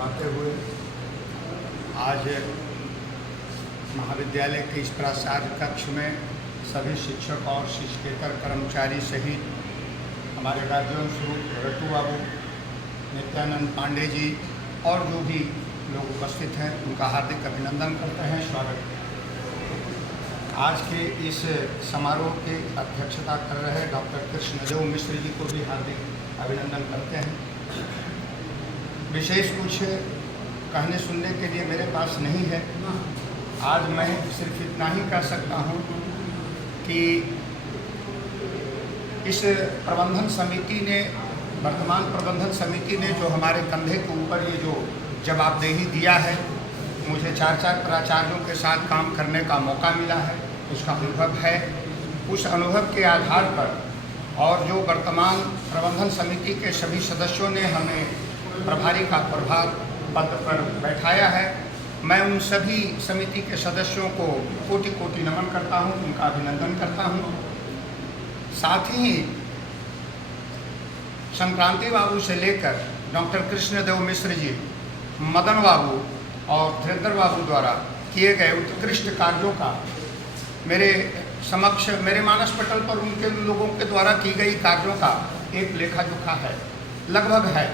फरमाते हुए आज महाविद्यालय के इस प्राचार्य कक्ष में सभी शिक्षक और शिक्षकेतर कर्मचारी सहित हमारे राजवंश स्वरूप रट्टू बाबू, नित्यानंद पांडे जी और जो भी लोग उपस्थित हैं उनका हार्दिक अभिनंदन करते हैं, स्वागत करते हैं। आज के इस समारोह की अध्यक्षता कर रहे डॉक्टर कृष्णदेव मिश्र जी को भी हार्दिक अभिनंदन करते हैं। विशेष कुछ कहने सुनने के लिए मेरे पास नहीं है। आज मैं सिर्फ इतना ही कह सकता हूँ कि इस प्रबंधन समिति ने, वर्तमान प्रबंधन समिति ने जो हमारे कंधे के ऊपर ये जो जवाबदेही दिया है, मुझे 4 प्राचार्यों के साथ काम करने का मौका मिला है, उसका अनुभव है। उस अनुभव के आधार पर और जो वर्तमान प्रबंधन समिति के सभी सदस्यों ने हमें प्रभारी का प्रभार पद पर बैठाया है, मैं उन सभी समिति के सदस्यों को कोटि कोटि नमन करता हूं, उनका अभिनंदन करता हूं। साथ ही संक्रांति बाबू से लेकर डॉक्टर कृष्णदेव मिश्र जी, मदन बाबू और धीरेन्द्र बाबू द्वारा किए गए उत्कृष्ट कार्यों का मेरे समक्ष, मेरे मानस पटल पर उनके लोगों के द्वारा की गई कार्यों का एक लेखा जोखा है, लगभग है।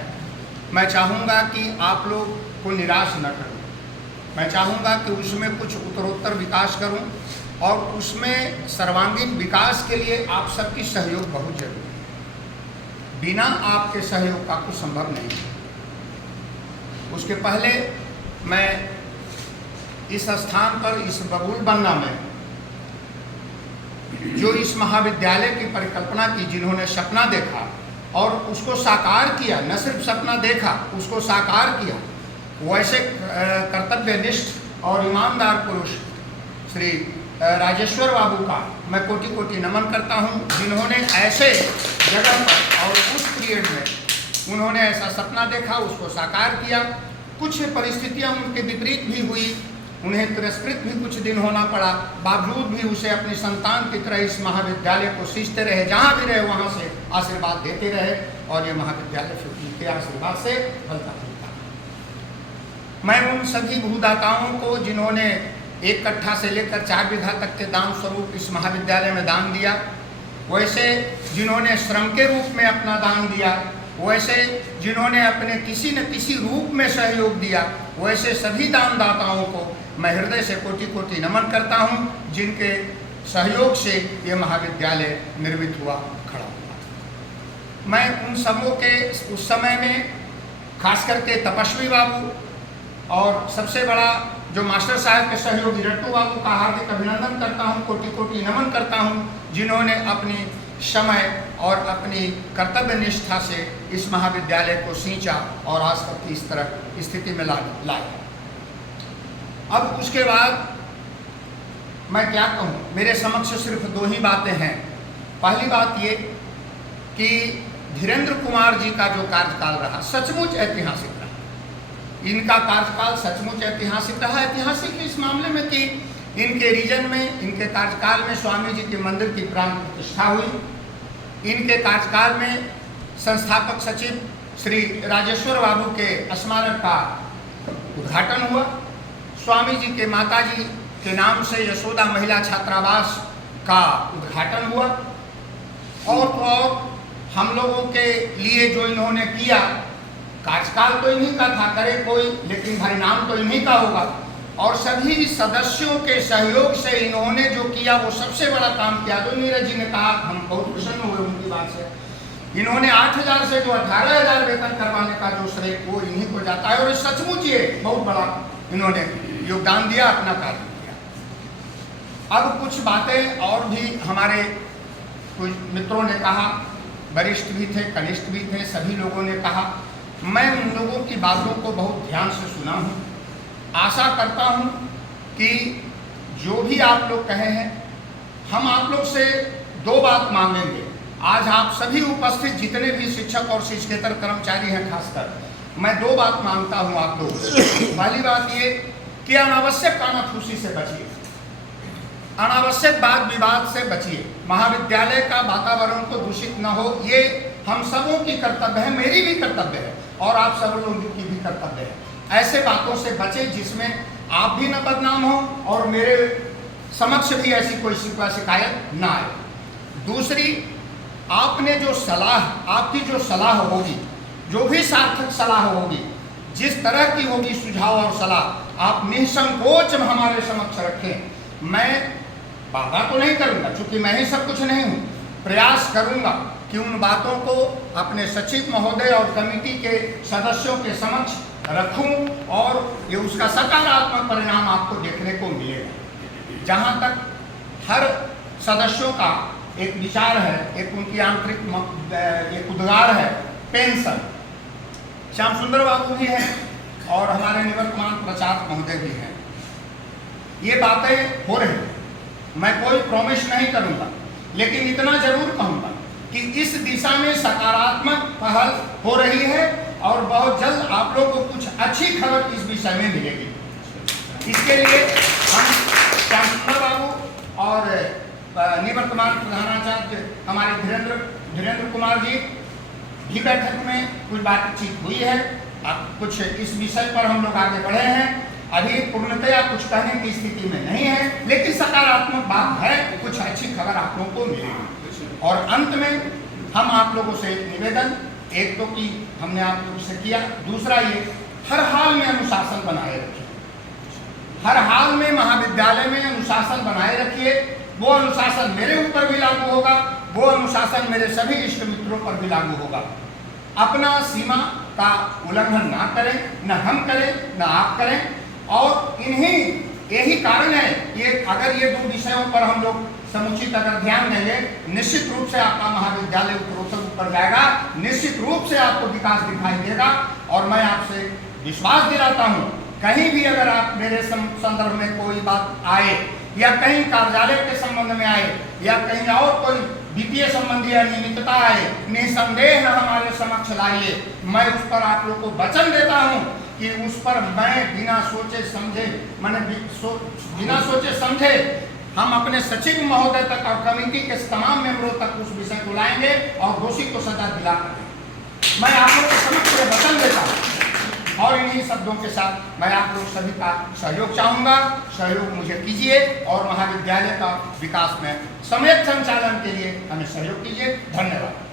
मैं चाहूँगा कि आप लोग को निराश न करूँ। मैं चाहूँगा कि उसमें कुछ उत्तरोत्तर विकास करूँ और उसमें सर्वांगीण विकास के लिए आप सबकी सहयोग बहुत जरूरी है। बिना आपके सहयोग का कुछ संभव नहीं है। उसके पहले मैं इस स्थान पर, इस बबूल बन्ना में जो इस महाविद्यालय की परिकल्पना की, जिन्होंने सपना देखा और उसको साकार किया, न सिर्फ सपना देखा, उसको साकार किया, वैसे कर्तव्यनिष्ठ और ईमानदार पुरुष श्री राजेश्वर बाबू का मैं कोटि कोटि नमन करता हूं, जिन्होंने ऐसे जगह पर और उस पीरियड में उन्होंने ऐसा सपना देखा, उसको साकार किया। कुछ परिस्थितियां उनके विपरीत भी हुई, उन्हें तिरस्कृत भी कुछ दिन होना पड़ा, बावजूद भी उसे अपनी संतान की तरह इस महाविद्यालय को सींचते रहे, जहाँ भी रहे वहाँ से आशीर्वाद देते रहे और ये महाविद्यालय फिर उनके आशीर्वाद से फलता फूलता। मैं उन सभी भूदाताओं को जिन्होंने 1 कट्ठा से लेकर 4 बीघा तक के दान स्वरूप इस महाविद्यालय में दान दिया, वैसे जिन्होंने श्रम के रूप में अपना दान दिया, वैसे जिन्होंने अपने किसी न किसी रूप में सहयोग दिया, वैसे सभी दानदाताओं को मैं हृदय से कोटि कोटि नमन करता हूं, जिनके सहयोग से ये महाविद्यालय निर्मित हुआ, खड़ा हुआ। मैं उन सबों के उस समय में खास करके तपस्वी बाबू और सबसे बड़ा जो मास्टर साहब के सहयोगी रट्टू बाबू का हार्दिक अभिनंदन करता हूं, कोटि कोटि नमन करता हूं, जिन्होंने अपनी समय और अपनी कर्तव्य निष्ठा से इस महाविद्यालय को सींचा और आज तक की इस तरह स्थिति में लाया। अब उसके बाद मैं क्या कहूँ, मेरे समक्ष सिर्फ 2 ही बातें हैं। पहली बात ये कि धीरेन्द्र कुमार जी का जो कार्यकाल रहा, सचमुच ऐतिहासिक रहा। इनका कार्यकाल सचमुच ऐतिहासिक रहा। ऐतिहासिक इस मामले में कि इनके रीजन में, इनके कार्यकाल में स्वामी जी के मंदिर की प्राण प्रतिष्ठा हुई। इनके कार्यकाल में संस्थापक सचिव श्री राजेश्वर बाबू के स्मारक का उद्घाटन हुआ। स्वामी जी के माताजी के नाम से यशोदा महिला छात्रावास का उद्घाटन हुआ। और हम लोगों के लिए जो इन्होंने किया, कार्यकाल तो इन्हीं का था, करे कोई, लेकिन भाई नाम तो इन्हीं का होगा। और सभी सदस्यों के सहयोग से इन्होंने जो किया वो सबसे बड़ा काम किया। तो नीरज जी ने कहा, हम बहुत प्रसन्न हुए उनकी बात से। इन्होंने 8,000 से जो 18,000 वेतन करवाने का जो श्रेय वो इन्हीं को जाता है और सचमुच ये बहुत बड़ा इन्होंने योगदान दिया, अपना कार्य किया। अब कुछ बातें और भी हमारे कुछ मित्रों ने कहा, वरिष्ठ भी थे, कनिष्ठ भी थे, सभी लोगों ने कहा। मैं उन लोगों की बातों को बहुत ध्यान से सुना हूँ। आशा करता हूं कि जो भी आप लोग कहे हैं, हम आप लोग से 2 बात मांगेंगे। आज आप सभी उपस्थित जितने भी शिक्षक और शिक्षकेतर कर्मचारी हैं, खासकर मैं 2 बात मांगता हूं आप लोगों से। पहली बात ये कि अनावश्यक कानाफूसी से बचिए, अनावश्यक वाद विवाद से बचिए, महाविद्यालय का वातावरण को दूषित न हो, ये हम सबों की कर्तव्य है, मेरी भी कर्तव्य है और आप सब लोगों की भी कर्तव्य है। ऐसे बातों से बचें जिसमें आप भी न बदनाम हो और मेरे समक्ष भी ऐसी कोई शिकवा शिकायत ना आए। दूसरी, आपने जो सलाह, आपकी जो सलाह होगी, जो भी सार्थक सलाह होगी, जिस तरह की होगी सुझाव और सलाह, आप निसंकोच हमारे समक्ष रखें। मैं वादा तो नहीं करूंगा, क्योंकि मैं ही सब कुछ नहीं हूं, प्रयास करूंगा कि उन बातों को अपने सचिव महोदय और कमेटी के सदस्यों के समक्ष रखूं और ये उसका सकारात्मक परिणाम आपको देखने को मिलेगा। जहां तक हर सदस्यों का एक विचार है, एक उनकी आंतरिक एक उद्गार है, पेंशन। श्याम सुंदर बाबू भी हैं और हमारे निवर्तमान प्रचारक महोदय भी हैं। ये बातें हो रही, मैं कोई प्रॉमिस नहीं करूंगा, लेकिन इतना जरूर कहूंगा कि इस दिशा में सकारात्मक पहल हो रही है और बहुत जल्द आप लोग को कुछ अच्छी खबर इस विषय में मिलेगी। इसके लिए हम श्याम सुंदर बाबू और निवर्तमान प्रधानाचार्य हमारे धीरेन्द्र कुमार जी भी बैठक में कुछ बातचीत हुई है। अब कुछ इस विषय पर हम लोग आगे बढ़े हैं। अभी पूर्णतया कुछ कहने की स्थिति में नहीं है, लेकिन सकारात्मक बात है, कुछ अच्छी खबर आप लोगों को मिलेगी। और अंत में हम आप लोगों से एक निवेदन, एक तो कि हमने आप लोगों से किया, दूसरा ये, हर हाल में अनुशासन बनाए रखिए। हर हाल में महाविद्यालय में अनुशासन बनाए रखिए। वो अनुशासन मेरे ऊपर भी लागू होगा, वो अनुशासन मेरे सभी इष्ट मित्रों पर भी लागू होगा। अपना सीमा का उल्लंघन ना करें, न हम करें न आप करें। और यही कारण है कि अगर ये दो विषयों पर हम लोग समुचित अगर ध्यान देंगे, निश्चित रूप से आपका महाविद्यालय उत्तरोत्तर ऊपर जाएगा, निश्चित रूप से आपको विकास दिखाई देगा। और मैं आपसे विश्वास दिलाता हूँ, कहीं भी अगर आप मेरे संदर्भ में कोई बात आए या कहीं कार्यालय के संबंध में आए या कहीं और कोई वित्तीय संबंधी अनियमितता आए, निसंदेह हमारे समक्ष लाइए। मैं उस पर आप लोग को वचन देता हूँ कि उस पर मैं बिना सोचे समझे हम अपने सचिव महोदय तक और कमेटी के तमाम मेंबरों तक उस विषय को लाएंगे और दोषी को सजा दिलाकर मैं आप लोग के समक्ष वचन देता हूँ। और इन्हीं शब्दों के साथ मैं आप लोग सभी का सहयोग चाहूँगा। सहयोग मुझे कीजिए और महाविद्यालय का विकास में समेत संचालन के लिए हमें सहयोग कीजिए। धन्यवाद।